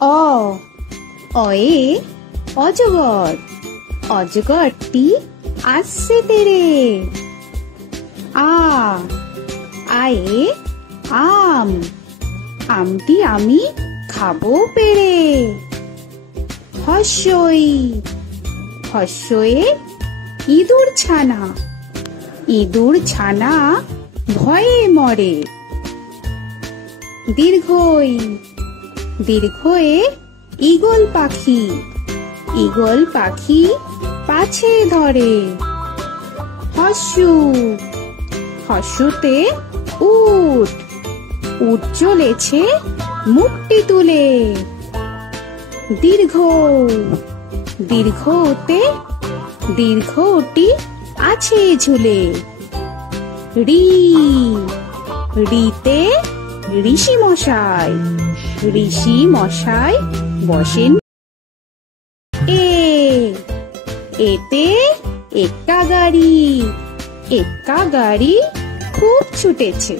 অ অয়ে অজগর, অজগরটি আসছে তেরে। আ আয়ে আম, আমটি আমি খাবো পেড়ে। হস্যই হস্যয়ে ইঁদুর ছানা, ইঁদুর ছানা ভয়ে মরে। দীর্ঘই দীর্ঘয়ে ঈগল পাখি, ঈগল পাখি পাছে ধরে। হস্যু হস্যুতে উট, উট চলেছে মুখটি তুলে। দীর্ঘ দীর্ঘতে দীর্ঘটি আছে ঝুলে। রি রিতে ঋষি মশাই, ঋষি মশাই বসেন। এ এতে এক্কা গাড়ি, এক্কা গাড়ি খুব ছুটেছে।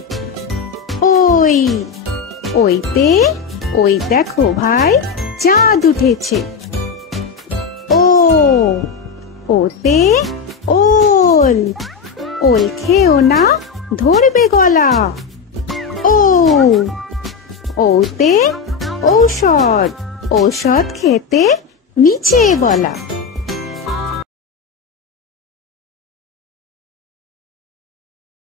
ওই ওইতে ওই দেখো ভাই চাঁদ উঠেছে। ও ওতে ওল, ওল খেও না ধরবে গলা। ও ওতে ঔষধ, ঔষধ খেতে নিচে গলা।